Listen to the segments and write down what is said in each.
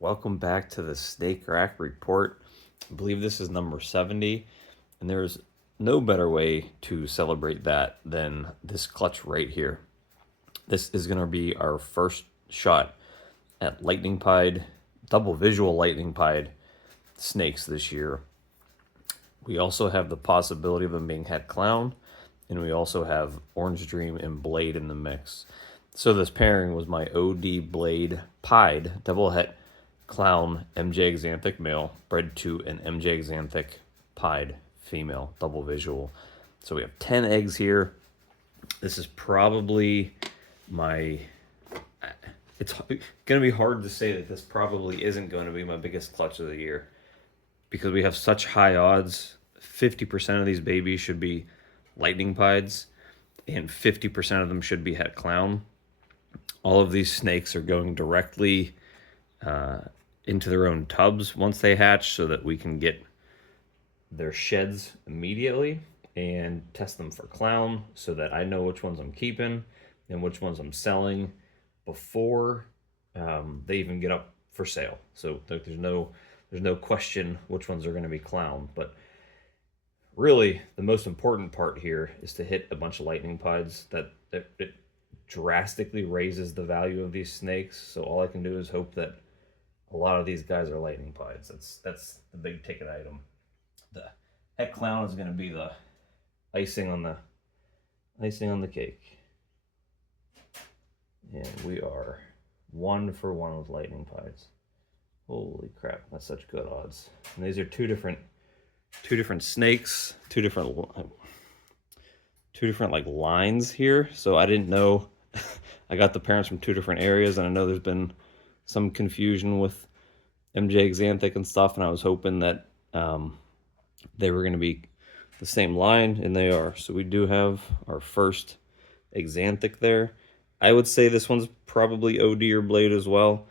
Welcome back to the Snake Rack Report. I believe this is number 70, and there's no better way to celebrate that than this clutch right here. This is going to be our first shot at lightning pied, double visual lightning pied snakes this year. We also have the possibility of them being het clown, and we also have Orange Dream and Blade in the mix. So this pairing was my OD Blade pied double het clown MJ Xanthic male bred to an MJ Xanthic pied female double visual. So we have 10 eggs here. This is probably my... It's going to be hard to say that this probably isn't going to be my biggest clutch of the year because we have such high odds. 50% of these babies should be lightning pieds and 50% of them should be het clown. All of these snakes are going directly into their own tubs once they hatch so that we can get their sheds immediately and test them for clown so that I know which ones I'm keeping and which ones I'm selling before they even get up for sale. So there's no question which ones are going to be clown. But really, the most important part here is to hit a bunch of lightning pieds. That it drastically raises the value of these snakes. So all I can do is hope that a lot of these guys are lightning pieds. That's the big ticket item. The het clown is going to be the icing on the cake. And we are 1 for 1 with lightning pieds. Holy crap, that's such good odds. And these are two different snakes, two different like lines here. So I didn't know. I got the parents from 2 different areas, and I know there's been some confusion with MJ Xanthic and stuff, and I was hoping that they were going to be the same line, and they are. So we do have our first Xanthic there. I would say this one's probably OD or Blade as well,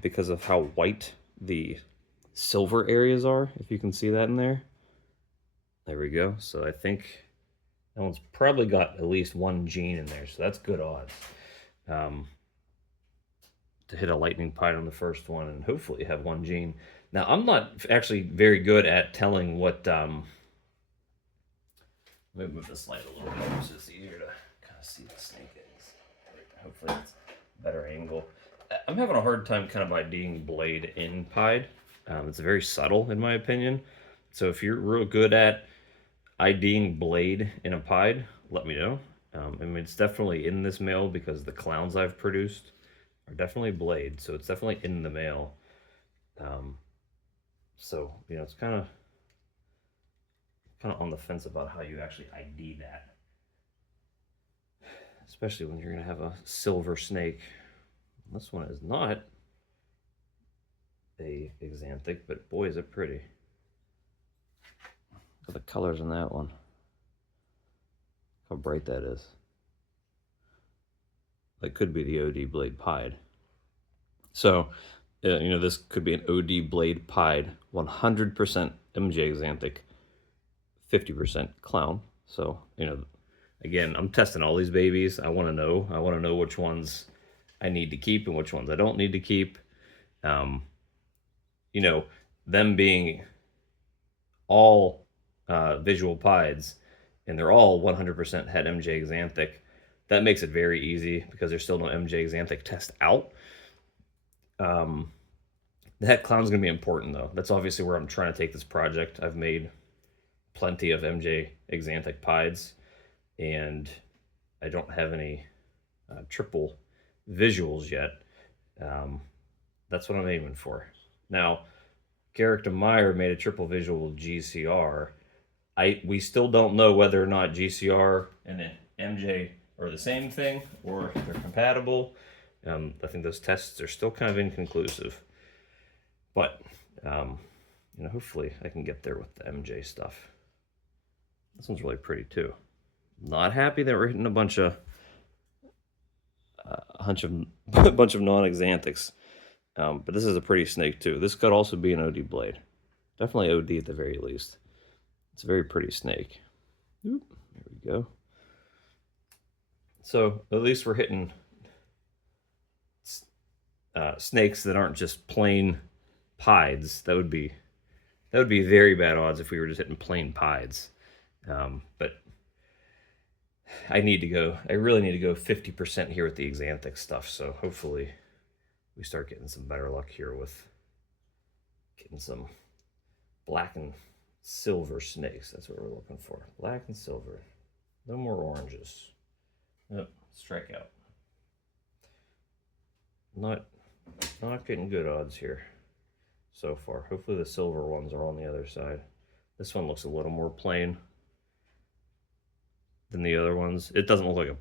because of how white the silver areas are, if you can see that in there. There we go. So I think that one's probably got at least 1 gene in there, so that's good odds. To hit a lightning pied on the first one and hopefully have 1 gene. Now, I'm not actually very good at telling what... Let me move this light a little bit so it's easier to kind of see the snake eggs. Hopefully it's a better angle. I'm having a hard time kind of IDing Blade in pied. It's very subtle in my opinion. So if you're real good at IDing Blade in a pied, let me know. I mean, it's definitely in this male because the clowns I've produced are definitely Blade, so it's definitely in the male. So, you know, it's kind of on the fence about how you actually ID that. Especially when you're going to have a silver snake. This one is not a Xanthic, but boy, is it pretty. Look at the colors in that one. How bright that is. That could be the OD Blade pied. So, you know, this could be an OD Blade pied, 100% MJ Xanthic, 50% clown. So, you know, again, I'm testing all these babies. I want to know which ones I need to keep and which ones I don't need to keep. You know, them being all visual pieds, and they're all 100% het MJ Xanthic, that makes it very easy because there's still no MJ Xanthic test out. The het clown's going to be important, though. That's obviously where I'm trying to take this project. I've made plenty of MJ Xanthic pieds, and I don't have any triple visuals yet. That's what I'm aiming for. Now, Garrick DeMeyer made a triple visual GCR. We still don't know whether or not GCR and an MJ are the same thing or they're compatible. I think those tests are still kind of inconclusive. But, you know, hopefully I can get there with the MJ stuff. This one's really pretty too. Not happy that we're hitting a bunch of non-Xanthics. But this is a pretty snake too. This could also be an OD Blade. Definitely OD at the very least. It's a very pretty snake. Oop, there we go. So at least we're hitting snakes that aren't just plain pieds. That would be very bad odds if we were just hitting plain pieds. But I really need to go 50% here with the xanthic stuff. So hopefully we start getting some better luck here with getting some black and silver snakes. That's what we're looking for. Black and silver. No more oranges. Yep, strike out. Not getting good odds here so far. Hopefully the silver ones are on the other side. This one looks a little more plain than the other ones. It doesn't look like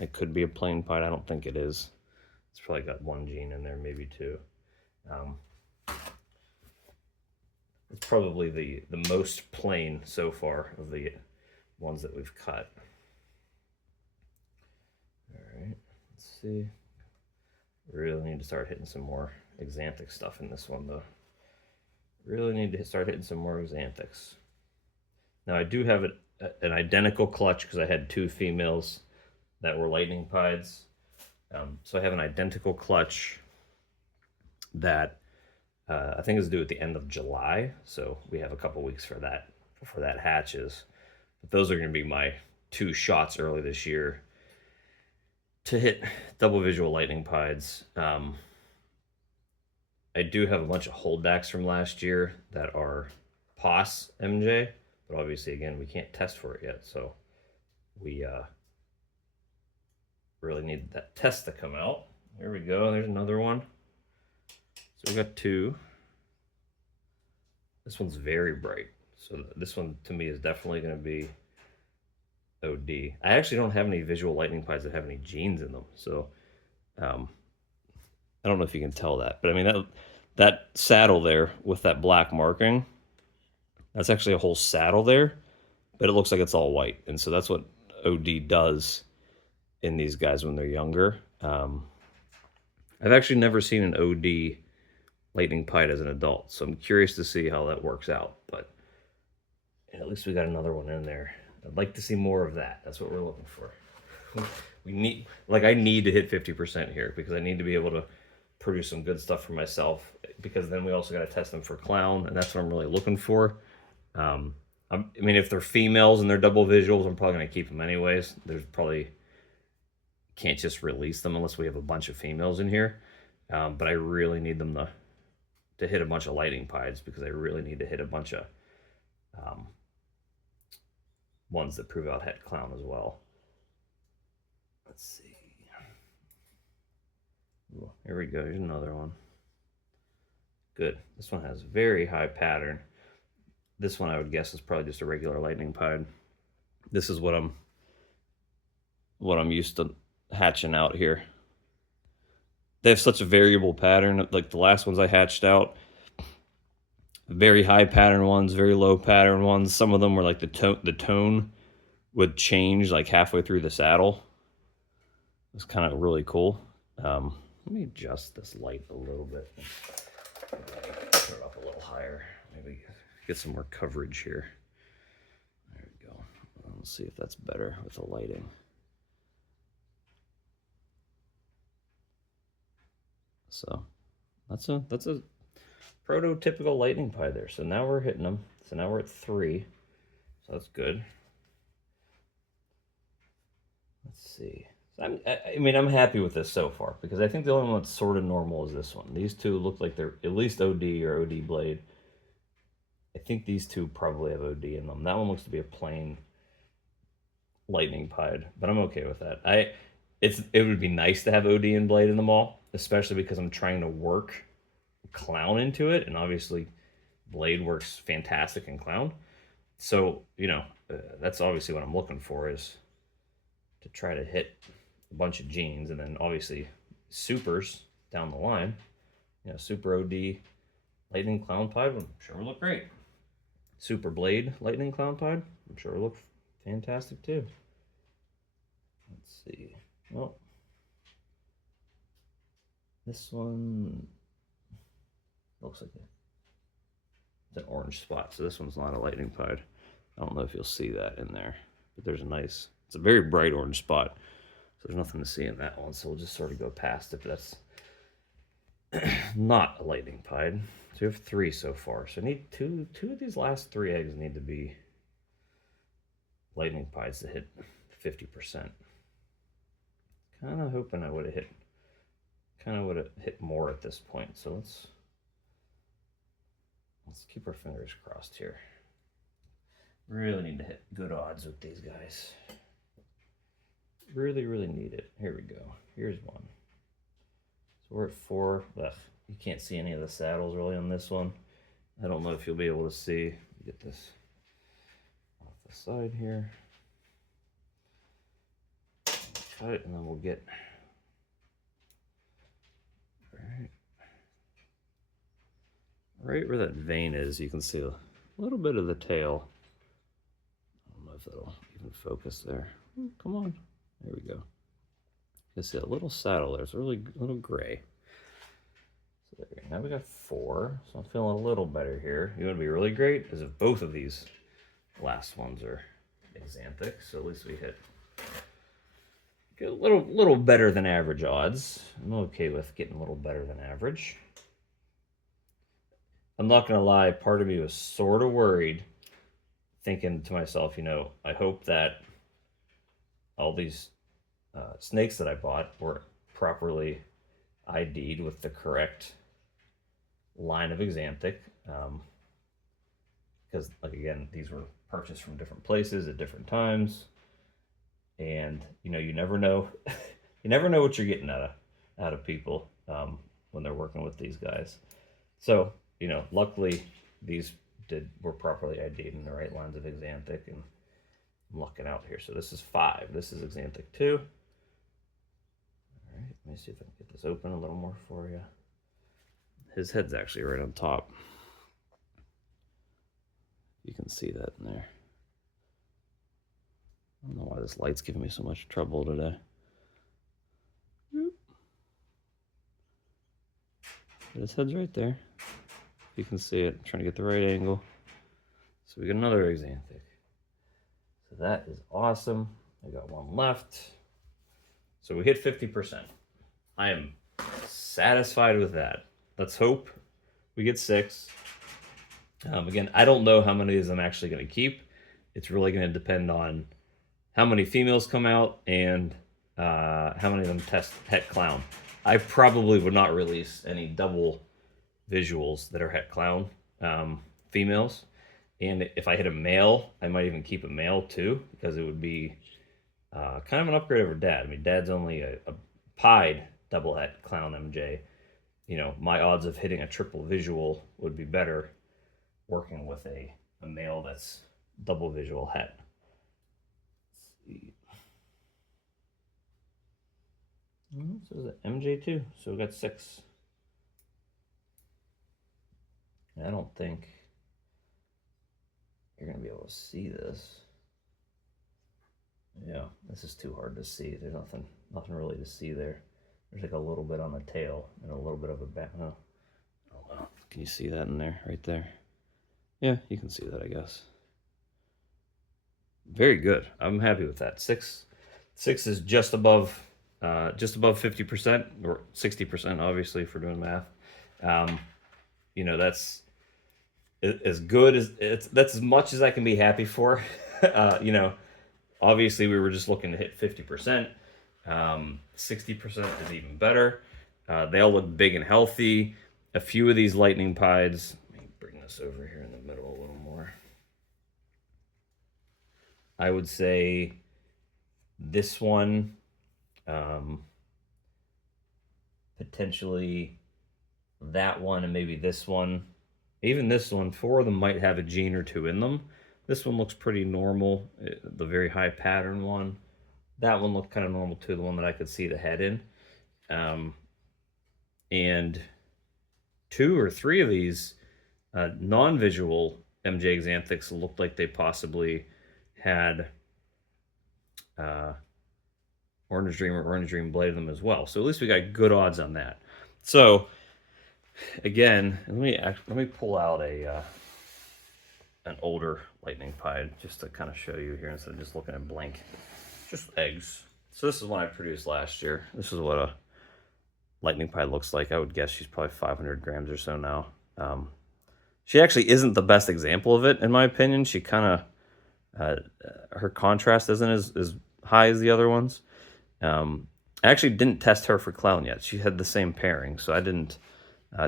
it could be a plain pied. I don't think it is. It's probably got one gene in there, maybe two. It's probably the most plain so far of the ones that we've cut. All right, let's see. Really need to start hitting some more xanthic stuff in this one, though. Really need to start hitting some more xanthics. Now, I do have an identical clutch because I had two females that were lightning pieds. So I have an identical clutch that I think is due at the end of July. So we have a couple weeks for that before that hatches. But those are going to be my two shots early this year to hit double visual lightning pieds. I do have a bunch of holdbacks from last year that are POS MJ, but obviously, again, we can't test for it yet. So we really need that test to come out. There we go. There's another one. So we got two. This one's very bright. So this one to me is definitely going to be OD. I actually don't have any visual lightning pieds that have any genes in them. So I don't know if you can tell that, but I mean that saddle there with that black marking, that's actually a whole saddle there, but it looks like it's all white. And so that's what OD does in these guys when they're younger. I've actually never seen an OD lightning pied as an adult, so I'm curious to see how that works out. But at least we got another one in there. I'd like to see more of that. That's what we're looking for. I need to hit 50% here because I need to be able to produce some good stuff for myself, because then we also got to test them for clown, and that's what I'm really looking for. I mean, if they're females and they're double visuals, I'm probably going to keep them anyways. There's probably can't just release them unless we have a bunch of females in here. But I really need them to hit a bunch of lightning pieds, because I really need to hit a bunch of ones that prove out het clown as well. Let's see. Ooh, here we go. Here's another one. Good. This one has very high pattern. This one I would guess is probably just a regular lightning pied. This is what I'm used to hatching out here. They have such a variable pattern. Like the last ones I hatched out, very high pattern ones, very low pattern ones. Some of them were like the tone would change like halfway through the saddle. It's kind of really cool. Let me adjust this light a little bit. Turn it up a little higher. Maybe get some more coverage here. There we go. Let's see if that's better with the lighting. So that's a prototypical lightning pied there. So now we're hitting them. So now we're at 3. So that's good. Let's see. I mean, I'm happy with this so far, because I think the only one that's sort of normal is this one. These two look like they're at least OD or OD blade. I think these two probably have OD in them. That one looks to be a plain lightning pied, but I'm okay with that. It would be nice to have OD and blade in them all, especially because I'm trying to work clown into it, and obviously blade works fantastic in clown. So, you know, that's obviously what I'm looking for, is to try to hit a bunch of genes, and then obviously supers down the line. You know, super OD lightning clown pied, I'm sure will look great. Super blade lightning clown pied, I'm sure will look fantastic too. Let's see. Well, this one looks like it's an orange spot, so this one's not a lightning pied. I don't know if you'll see that in there, but there's it's a very bright orange spot, so there's nothing to see in that one, so we'll just sort of go past it. But not a lightning pied. So we have 3 so far. So I need two of these last 3 eggs need to be lightning pies to hit 50%. Kind of hoping I would have hit more at this point. So let's keep our fingers crossed here. Really need to hit good odds with these guys. Really, really need it. Here we go. Here's one. So we're at 4. Ugh, you can't see any of the saddles really on this one. I don't know if you'll be able to see. Get this off the side here. Cut it, and then we'll get right where that vein is. You can see a little bit of the tail. I don't know if that'll even focus there. Ooh, come on. There we go. You can see a little saddle there. It's really a little gray. So there, now we got 4. So I'm feeling a little better here. You know what would be really great is if both of these last ones are exanthic. So at least we get a little better than average odds. I'm okay with getting a little better than average. I'm not gonna lie, part of me was sort of worried, thinking to myself, you know, I hope that all these snakes that I bought were properly ID'd with the correct line of exanthic, because like again, these were purchased from different places at different times, and you know, you never know, you never know what you're getting out of people when they're working with these guys. So you know, luckily these were properly ID'd in the right lines of exanthic, and I'm lucking out here. So this is 5. This is exanthic 2. All right, let me see if I can get this open a little more for you. His head's actually right on top. You can see that in there. I don't know why this light's giving me so much trouble today. But his head's right there. You can see it. I'm trying to get the right angle. So we got another exanthic. So that is awesome. I got one left. So we hit 50%. I am satisfied with that. Let's hope we get 6. Again, I don't know how many of these I'm actually going to keep. It's really going to depend on how many females come out and how many of them test het clown. I probably would not release any double visuals that are het clown females. And if I hit a male, I might even keep a male too, because it would be kind of an upgrade over Dad. I mean, Dad's only a pied double het clown MJ. You know, my odds of hitting a triple visual would be better working with a male that's double visual het. Let's see. So is it MJ2? So we got 6. I don't think you're gonna be able to see this. Yeah, this is too hard to see. There's nothing really to see there. There's like a little bit on the tail and a little bit of a back. Oh, well. Can you see that in there, right there? Yeah, you can see that, I guess. Very good. I'm happy with that. 6 is just above 50%, or 60%, obviously, for doing math. You know, that's as good as that's as much as I can be happy for. You know, obviously we were just looking to hit 50%. 60% is even better. They all look big and healthy. A few of these lightning pieds. Let me bring this over here in the middle a little more. I would say this one, potentially that one, and maybe this one. Even this one, 4 of them might have a gene or 2 in them. This one looks pretty normal, the very high pattern one. That one looked kind of normal too, the one that I could see the head in. And 2 or 3 of these non-visual MJ exanthics looked like they possibly had Orange Dream or Orange Dream blade them as well. So at least we got good odds on that. So again, let me pull out an older lightning pied just to kind of show you here instead of just looking at blank, just eggs. So this is one I produced last year. This is what lightning pied looks like. I would guess she's probably 500 grams or so now. She actually isn't the best example of it, in my opinion. She kind of, her contrast isn't as high as the other ones. I actually didn't test her for clown yet. She had the same pairing, so I didn't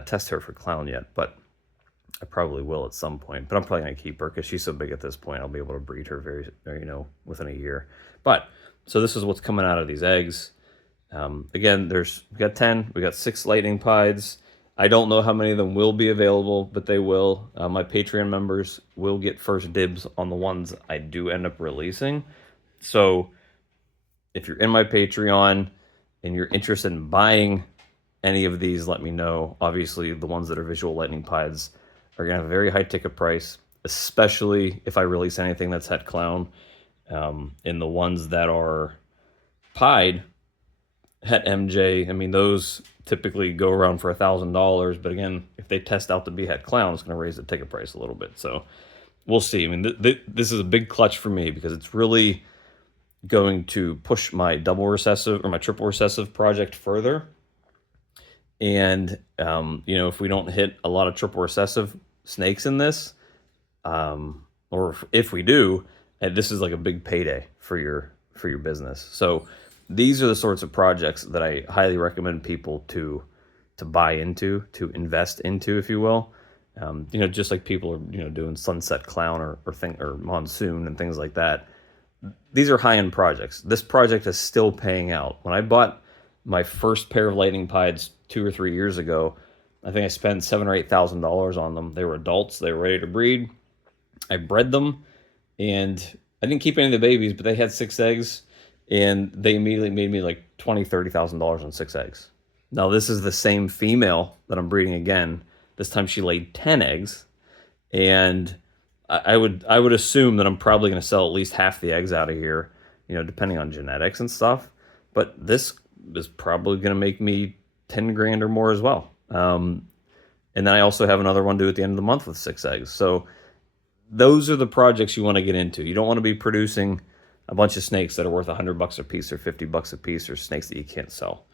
test her for clown yet, but I probably will at some point. But I'm probably going to keep her because she's so big at this point. I'll be able to breed her within a year. But, so this is what's coming out of these eggs. Again, we got 10. We got 6 lightning pieds. I don't know how many of them will be available, but they will. My Patreon members will get first dibs on the ones I do end up releasing. So if you're in my Patreon and you're interested in buying any of these, let me know. Obviously, the ones that are visual lightning pieds are going to have a very high ticket price, especially if I release anything that's het clown. And the ones that are pied, het MJ, I mean, those typically go around for $1,000, but again, if they test out to be het clown, it's going to raise the ticket price a little bit. So we'll see. I mean, this is a big clutch for me because it's really going to push my double recessive or my triple recessive project further. And if we don't hit a lot of triple recessive snakes in this, or if we do, this is like a big payday for your business. So these are the sorts of projects that I highly recommend people to buy into, to invest into, if you will. Just like people are doing sunset clown or monsoon and things like that. These are high-end projects. This project is still paying out. When I bought my first pair of lightning pieds 2 or 3 years ago, I think I spent $7,000 or $8,000 on them. They were adults. They were ready to breed. I bred them, and I didn't keep any of the babies, but they had 6 eggs, and they immediately made me like $20,000, $30,000 on 6 eggs. Now, this is the same female that I'm breeding again. This time she laid 10 eggs, and I would assume that I'm probably going to sell at least half the eggs out of here, depending on genetics and stuff. But this is probably going to make me 10 grand or more as well. And then I also have another one due at the end of the month with 6 eggs. So those are the projects you want to get into. You don't want to be producing a bunch of snakes that are worth $100 a piece or $50 a piece, or snakes that you can't sell.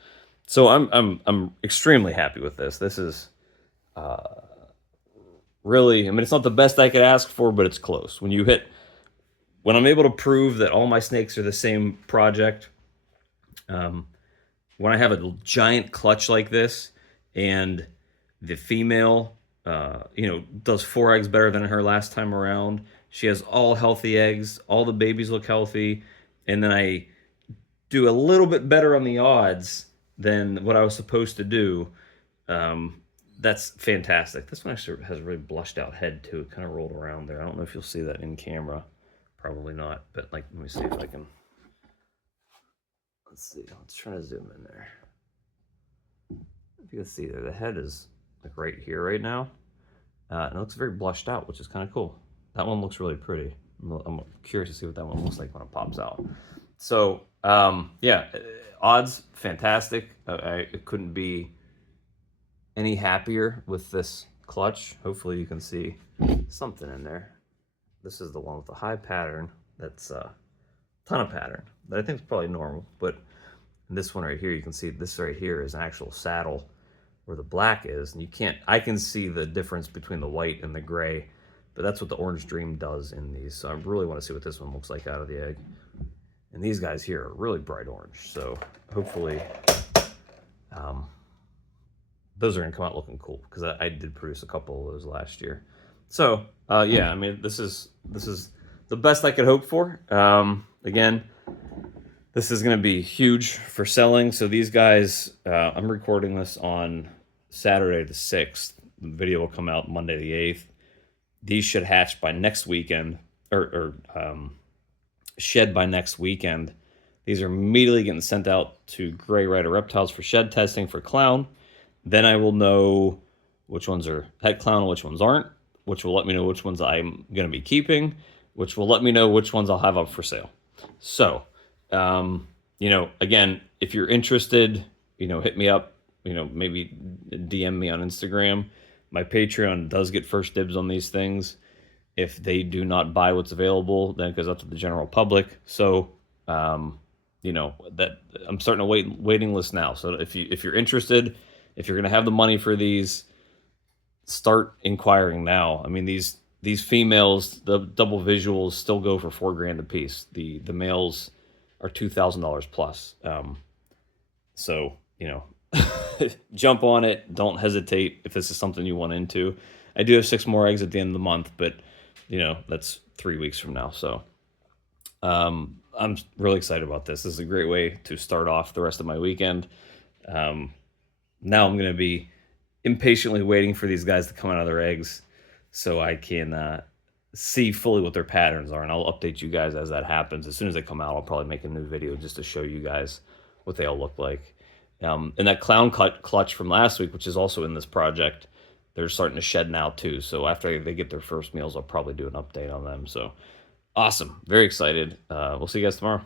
So I'm extremely happy with this. This is really, I mean, it's not the best I could ask for, but it's close. When I'm able to prove that all my snakes are the same project, when I have a giant clutch like this, and the female, does 4 eggs better than her last time around. She has all healthy eggs. All the babies look healthy. And then I do a little bit better on the odds than what I was supposed to do. That's fantastic. This one actually has a really blushed out head too. It kind of rolled around there. I don't know if you'll see that in camera. Probably not. But let me see if I can. Let's see. Let's try to zoom in there. If you can see there, the head is like right here right now. And it looks very blushed out, which is kind of cool. That one looks really pretty. I'm curious to see what that one looks like when it pops out. So, odds, fantastic. I couldn't be any happier with this clutch. Hopefully you can see something in there. This is the one with the high pattern. That's a ton of pattern that I think is probably normal. But this one right here, you can see this right here is an actual saddle where the black is. And I can see the difference between the white and the gray. But that's what the Orange Dream does in these. So I really want to see what this one looks like out of the egg. And these guys here are really bright orange. So hopefully those are going to come out looking cool, because I did produce a couple of those last year. So, I mean, this is the best I could hope for. Again, this is going to be huge for selling. So these guys, I'm recording this on Saturday the 6th. The video will come out Monday the 8th. These should hatch by next weekend, or shed by next weekend. These are immediately getting sent out to Gray Rider Reptiles for shed testing for clown. Then I will know which ones are het clown and which ones aren't, which will let me know which ones I'm going to be keeping, which will let me know which ones I'll have up for sale. So, again, if you're interested, hit me up, maybe DM me on Instagram. My Patreon does get first dibs on these things. If they do not buy what's available, then it goes out to the general public. So, you know, that I'm starting to waiting list now. So if you're interested, if you're gonna have the money for these, start inquiring now. I mean, these females, the double visuals still go for $4,000 a piece. The males are $2,000 plus. So you know, jump on it. Don't hesitate if this is something you want into. I do have 6 more eggs at the end of the month, but you know, that's 3 weeks from now. So I'm really excited about this. This is a great way to start off the rest of my weekend. Now I'm going to be impatiently waiting for these guys to come out of their eggs so I can see fully what their patterns are, and I'll update you guys as that happens. As soon as they come out, I'll probably make a new video just to show you guys what they all look like. And that clown clutch from last week, which is also in this project, they're starting to shed now too. So after they get their first meals, I'll probably do an update on them. So awesome. Very excited. We'll see you guys tomorrow.